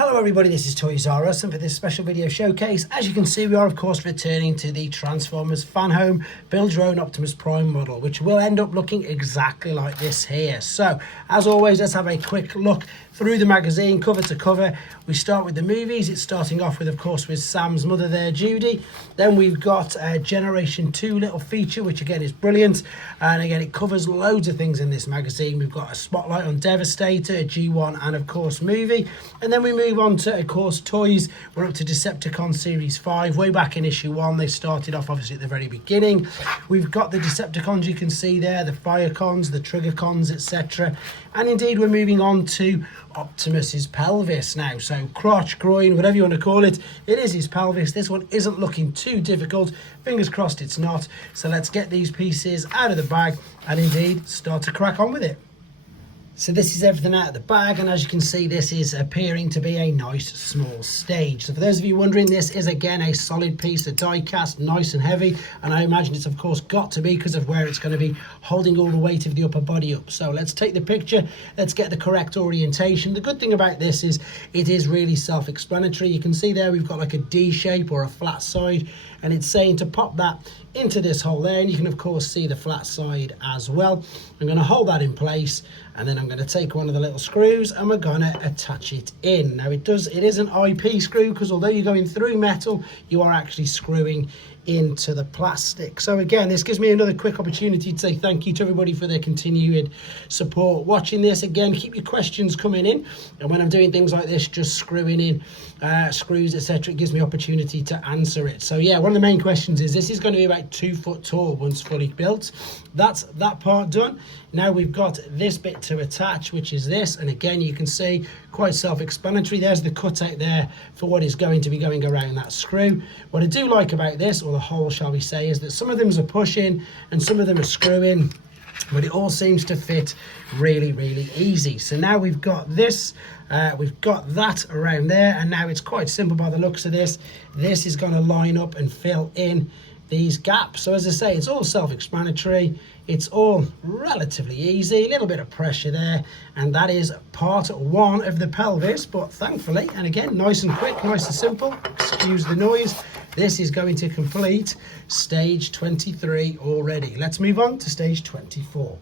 Hello everybody, this is Toys R Us, and for this special video showcase, as you can see, we are of course returning to the Transformers fan home build your own Optimus Prime model, which will end up looking exactly like this here. So as always, let's have a quick look through the magazine cover to cover. We start with the movies. It's starting off with, of course, with Sam's mother there, Judy. Then we've got a Generation 2 little feature, which again is brilliant, and again it covers loads of things in this magazine. We've got a spotlight on Devastator, a G1, and of course movie. And then we move on to, of course, toys. We're up to Decepticon Series 5. Way back in issue 1, they started off obviously at the very beginning. We've got the Decepticons you can see there, the Firecons, the Triggercons, etc. And indeed we're moving on to Optimus's pelvis now. So crotch, groin, whatever you want to call it, it is his pelvis. This one isn't looking too difficult. Fingers crossed it's not. So let's get these pieces out of the bag and indeed start to crack on with it. So this is everything out of the bag, and as you can see, this is appearing to be a nice small stage. So for those of you wondering, this is again a solid piece of die cast, nice and heavy, and I imagine it's of course got to be because of where it's going to be holding all the weight of the upper body up. So let's take the picture, let's get the correct orientation. The good thing about this is it is really self-explanatory. You can see there we've got like a D shape or a flat side, and it's saying to pop that into this hole there, and you can of course see the flat side as well. I'm going to hold that in place, and then I'm going to take one of the little screws and we're going to attach it in. Now it is an IP screw, because although you're going through metal, you are actually screwing into the plastic. So again, this gives me another quick opportunity to say thank you to everybody for their continued support watching this. Again, keep your questions coming in, and when I'm doing things like this, just screwing in screws, etc., it gives me opportunity to answer it. So yeah, one of the main questions is, this is going to be about 2 foot tall once fully built. That's that part done. Now we've got this bit to attach, which is this, and again you can see quite self-explanatory. There's the cutout there for what is going to be going around that screw. What I do like about this, or the hole shall we say, is that some of them are pushing and some of them are screwing, but it all seems to fit really easy. So now we've got this, we've got that around there, and now it's quite simple by the looks of this. This is going to line up and fill in these gaps. So as I say, it's all self-explanatory, it's all relatively easy, a little bit of pressure there, and that is part 1 of the pelvis. But thankfully, and again, nice and quick, nice and simple, excuse the noise, this is going to complete stage 23 already. Let's move on to stage 24.